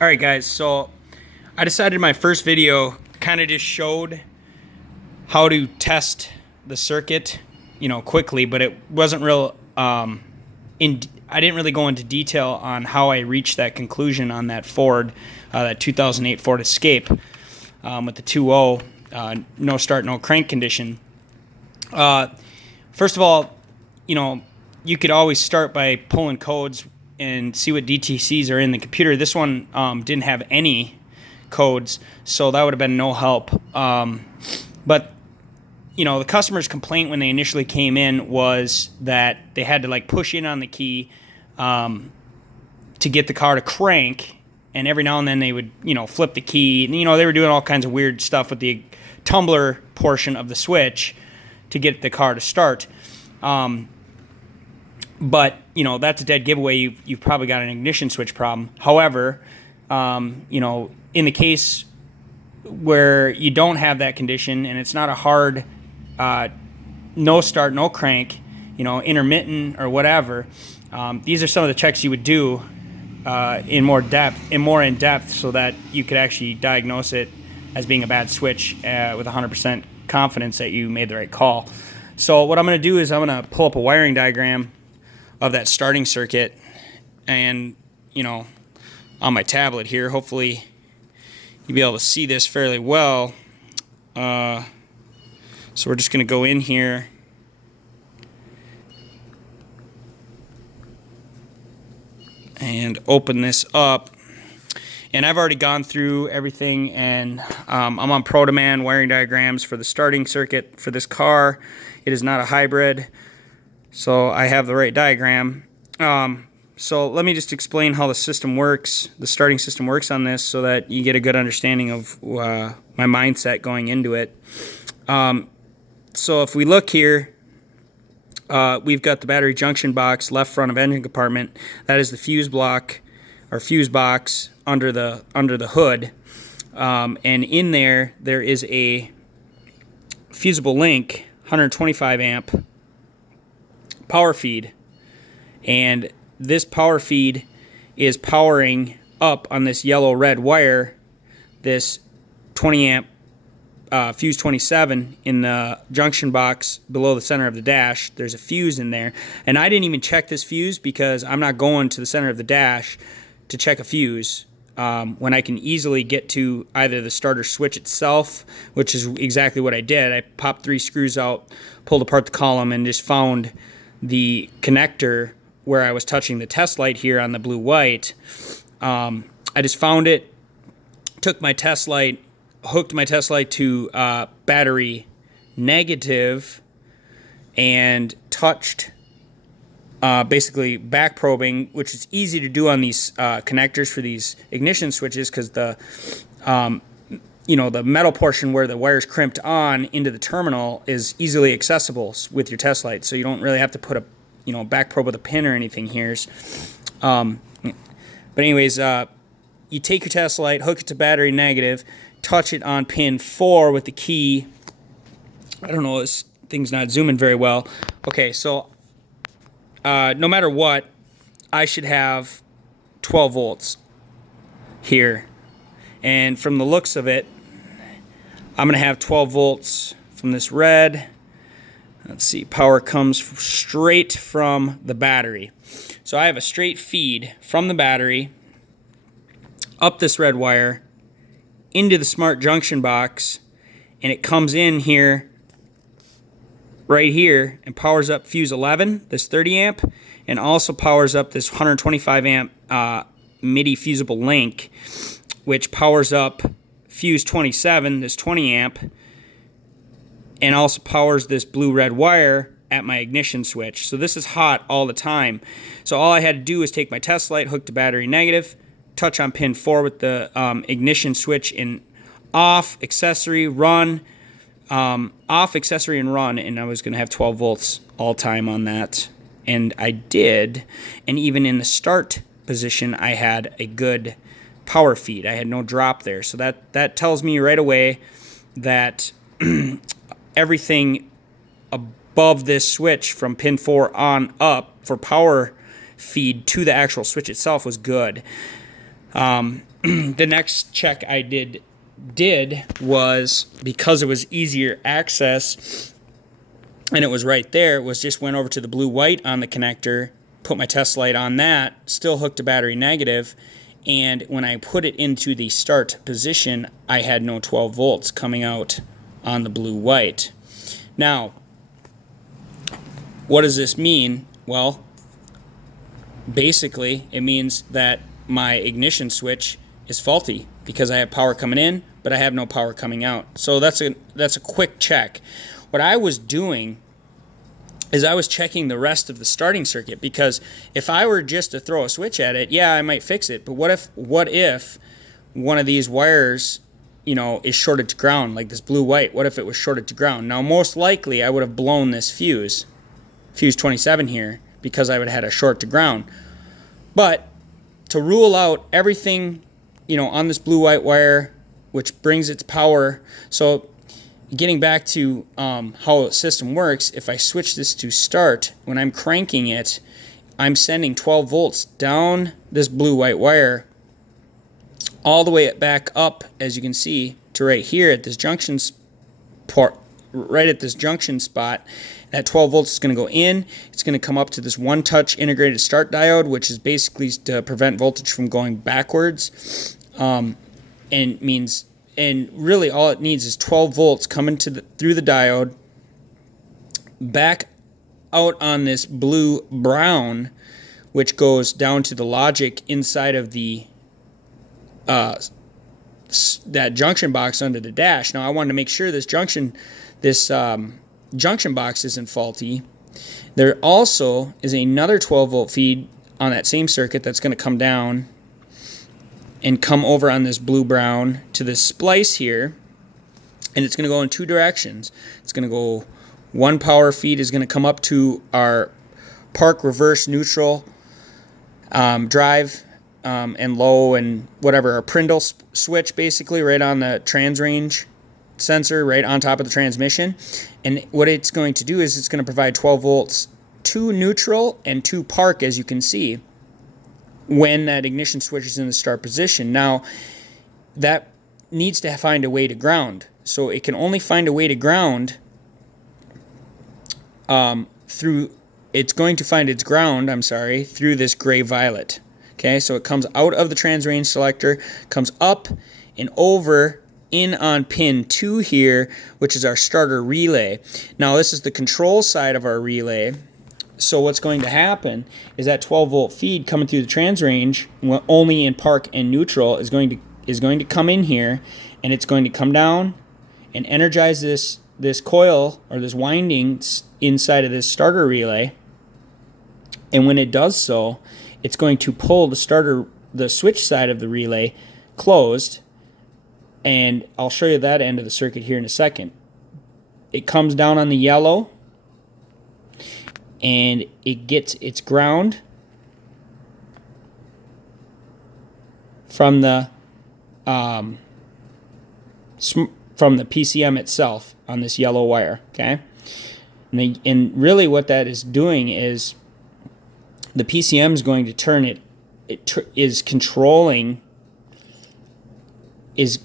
Alright guys, so I decided my first video kind of just showed how to test the circuit, quickly, but it wasn't real, I didn't really go into detail on how I reached that conclusion on that Ford, that 2008 Ford Escape, with the 2.0, no start, no crank condition. First of all, you could always start by pulling codes and see what DTCs are in the computer. This one didn't have any codes, so that would have been no help. But the customer's complaint when they initially came in was that they had to push in on the key to get the car to crank, and every now and then they would flip the key. They were doing all kinds of weird stuff with the tumbler portion of the switch to get the car to start. But that's a dead giveaway. You've probably got an ignition switch problem. However, in the case where you don't have that condition and it's not a hard no start, no crank, intermittent or whatever, these are some of the checks you would do in more in depth, so that you could actually diagnose it as being a bad switch with 100% confidence that you made the right call. So what I'm going to do is I'm going to pull up a wiring diagram of that starting circuit, and on my tablet here. Hopefully you'll be able to see this fairly well. So we're just going to go in here and open this up. And I've already gone through everything, and I'm on ProDemand wiring diagrams for the starting circuit for this car. It is not a hybrid, so I have the right diagram. So let me just explain how the system works, the starting system works on this, so that you get a good understanding of my mindset going into it. So if we look here, we've got the battery junction box, left front of engine compartment. That is the fuse block or fuse box under the hood, and in there is a fusible link 125 amp power feed, and this power feed is powering up on this yellow red wire this 20 amp fuse 27 in the junction box below the center of the dash. There's a fuse in there, and I didn't even check this fuse because I'm not going to the center of the dash to check a fuse when I can easily get to either the starter switch itself, which is exactly what I did. I popped 3 screws out, pulled apart the column, and just found the connector where I was touching the test light here on the blue-white. I just found it, took my test light, hooked my test light to battery negative, and touched, basically back probing, which is easy to do on these connectors for these ignition switches, because the the metal portion where the wire's crimped on into the terminal is easily accessible with your test light, so you don't really have to put a back probe with a pin or anything here. But anyways, you take your test light, hook it to battery negative, touch it on pin 4 with the key. I don't know, this thing's not zooming very well. Okay, so no matter what, I should have 12 volts here. And from the looks of it, I'm going to have 12 volts from this red. Let's see, power comes straight from the battery. So I have a straight feed from the battery up this red wire into the smart junction box, and it comes in here, right here, and powers up fuse 11, this 30 amp, and also powers up this 125 amp MIDI fusible link, which powers up fuse 27, this 20 amp, and also powers this blue-red wire at my ignition switch. So this is hot all the time. So all I had to do was take my test light, hook to battery negative, touch on pin 4 with the ignition switch in off, accessory, run, off, accessory, and run, and I was going to have 12 volts all time on that. And I did, and even in the start position, I had a good power feed. I had no drop there. So that tells me right away that everything above this switch from pin 4 on up for power feed to the actual switch itself was good. the next check I did was, because it was easier access and it was right there, was just went over to the blue white on the connector, put my test light on that, still hooked to battery negative, and when I put it into the start position, I had no 12 volts coming out on the blue white. Now, what does this mean? Well, basically it means that my ignition switch is faulty because I have power coming in, but I have no power coming out. So that's a quick check. What I was doing is I was checking the rest of the starting circuit, because if I were just to throw a switch at it, yeah, I might fix it. But what if one of these wires, is shorted to ground, like this blue-white? What if it was shorted to ground? Now, most likely, I would have blown this fuse 27 here, because I would have had a short to ground. But to rule out everything, on this blue-white wire, which brings its power, so getting back to how the system works, if I switch this to start, when I'm cranking it, I'm sending 12 volts down this blue-white wire all the way back up, as you can see, to right here at this junction right at this junction spot. That 12 volts is going to go in. It's going to come up to this one-touch integrated start diode, which is basically to prevent voltage from going backwards, and really all it needs is 12 volts coming through the diode, back out on this blue-brown, which goes down to the logic inside of the that junction box under the dash. Now I wanted to make sure this junction box isn't faulty. There also is another 12 volt feed on that same circuit that's going to come down and come over on this blue-brown to this splice here, and it's going to go in two directions. It's going to go, one power feed is going to come up to our park reverse neutral drive and low and whatever, a Prindle switch basically right on the trans range sensor right on top of the transmission. And what it's going to do is it's going to provide 12 volts to neutral and to park, as you can see, when that ignition switch is in the start position. Now, that needs to find a way to ground. So it can only find a way to ground it's going to find its ground, through this gray-violet. Okay, so it comes out of the trans range selector, comes up and over in on pin 2 here, which is our starter relay. Now, this is the control side of our relay. So what's going to happen is that 12 volt feed coming through the trans range, only in park and neutral, is going to come in here, and it's going to come down and energize this coil or this winding inside of this starter relay. And when it does so, it's going to pull the switch side of the relay closed, and I'll show you that end of the circuit here in a second. It comes down on the yellow, and it gets its ground from the PCM itself on this yellow wire. Okay, and really what that is doing is the PCM is going to turn it. Is controlling. Is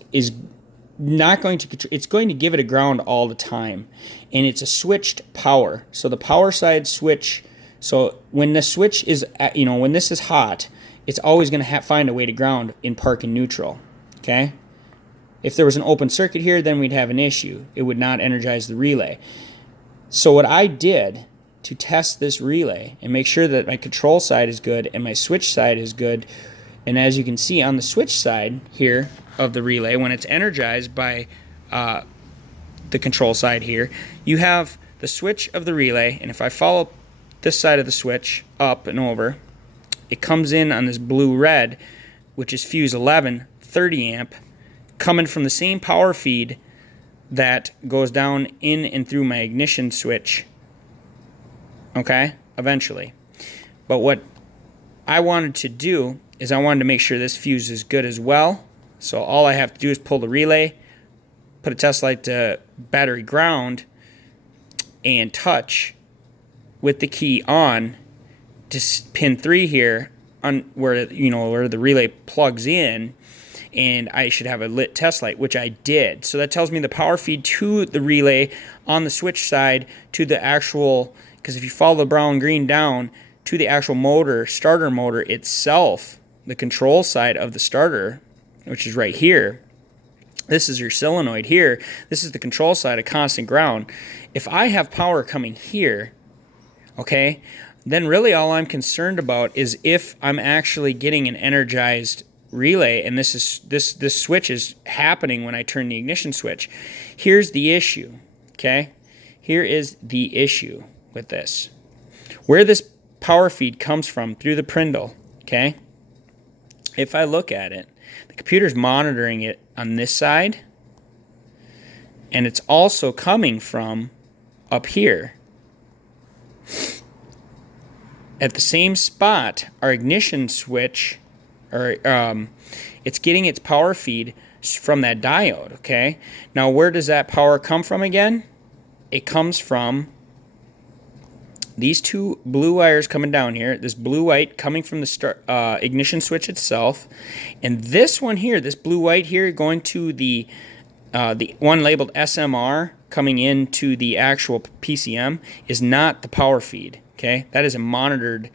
not going to control. It's going to give it a ground all the time, and it's a switched power. So the power side switch. So when the switch is, when this is hot, it's always going to find a way to ground in park and neutral. Okay. If there was an open circuit here, then we'd have an issue. It would not energize the relay. So what I did to test this relay and make sure that my control side is good and my switch side is good, and as you can see on the switch side here of the relay, when it's energized by the control side here, you have the switch of the relay, and if I follow this side of the switch up and over, it comes in on this blue-red, which is fuse 11, 30 amp, coming from the same power feed that goes down in and through my ignition switch, okay, eventually. But what I wanted to do is I wanted to make sure this fuse is good as well. So all I have to do is pull the relay, put a test light to battery ground, and touch with the key on to pin 3 here on where the relay plugs in, and I should have a lit test light, which I did. So that tells me the power feed to the relay on the switch side to the actual, because if you follow the brown green down to the actual motor, starter motor itself, the control side of the starter, which is right here. This is your solenoid here. This is the control side of constant ground. If I have power coming here, okay, then really all I'm concerned about is if I'm actually getting an energized relay, and this switch is happening when I turn the ignition switch. Here's the issue, okay? Here is the issue with this. Where this power feed comes from through the Prindle, okay? If I look at it, the computer's monitoring it on this side, and it's also coming from up here. At the same spot, our ignition switch, or it's getting its power feed from that diode, okay? Now, where does that power come from again? It comes from these two blue wires coming down here, this blue-white coming from the ignition switch itself, and this one here, this blue-white here, going to the one labeled SMR coming into the actual PCM is not the power feed, okay? That is a monitored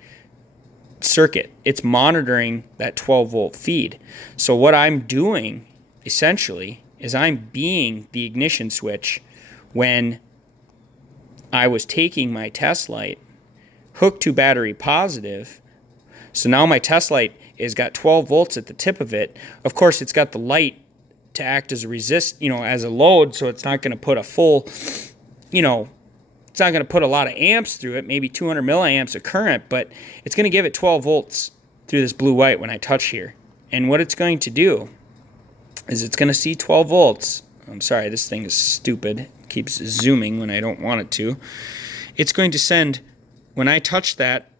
circuit. It's monitoring that 12-volt feed. So what I'm doing, essentially, is I'm being the ignition switch when I was taking my test light, hooked to battery positive. So now my test light has got 12 volts at the tip of it. Of course, it's got the light to act as a as a load, so it's not going to put a full, it's not going to put a lot of amps through it, maybe 200 milliamps of current, but it's going to give it 12 volts through this blue-white when I touch here. And what it's going to do is it's going to see 12 volts. I'm sorry, this thing is stupid. It keeps zooming when I don't want it to. It's going to send, when I touch that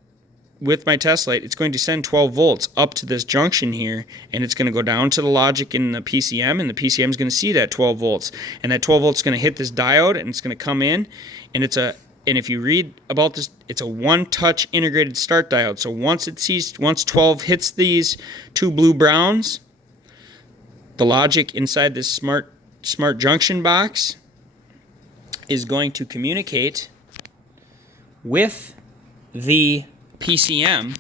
with my test light, it's going to send 12 volts up to this junction here, and it's going to go down to the logic in the PCM, and the PCM is going to see that 12 volts. And that 12 volts is going to hit this diode, and it's going to come in, and if you read about this, it's a one-touch integrated start diode. So once 12 hits these two blue browns, the logic inside this smart junction box is going to communicate with the PCM,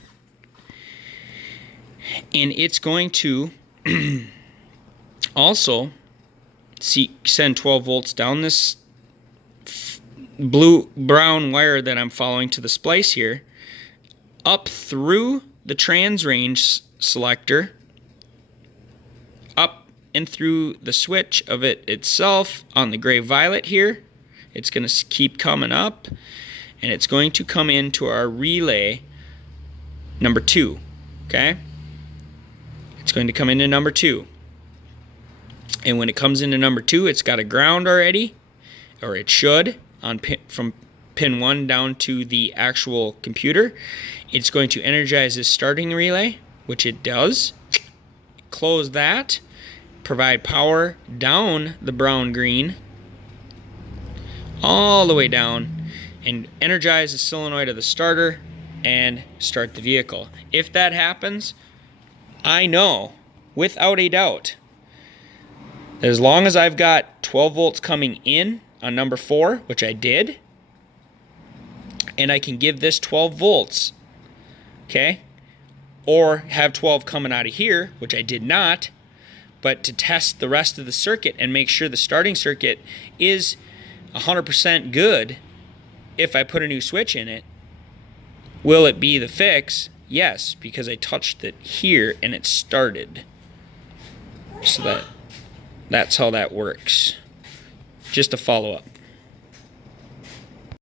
and it's going to also send 12 volts down this blue-brown wire that I'm following to the splice here, up through the trans range selector, up and through the switch of it itself on the gray-violet here. It's going to keep coming up, and it's going to come into our relay number 2, okay? It's going to come into number 2. And when it comes into number 2, it's got a ground already, or it should, from pin 1 down to the actual computer. It's going to energize this starting relay, which it does. Close that, provide power down the brown-green, all the way down, and energize the solenoid of the starter and start the vehicle. If that happens, I know without a doubt that as long as I've got 12 volts coming in on number 4, which I did, and I can give this 12 volts, okay, or have 12 coming out of here, which I did not, but to test the rest of the circuit and make sure the starting circuit is 100% good. If I put a new switch in it, will it be the fix? Yes, because I touched it here and it started. So that's how that works. Just a follow-up.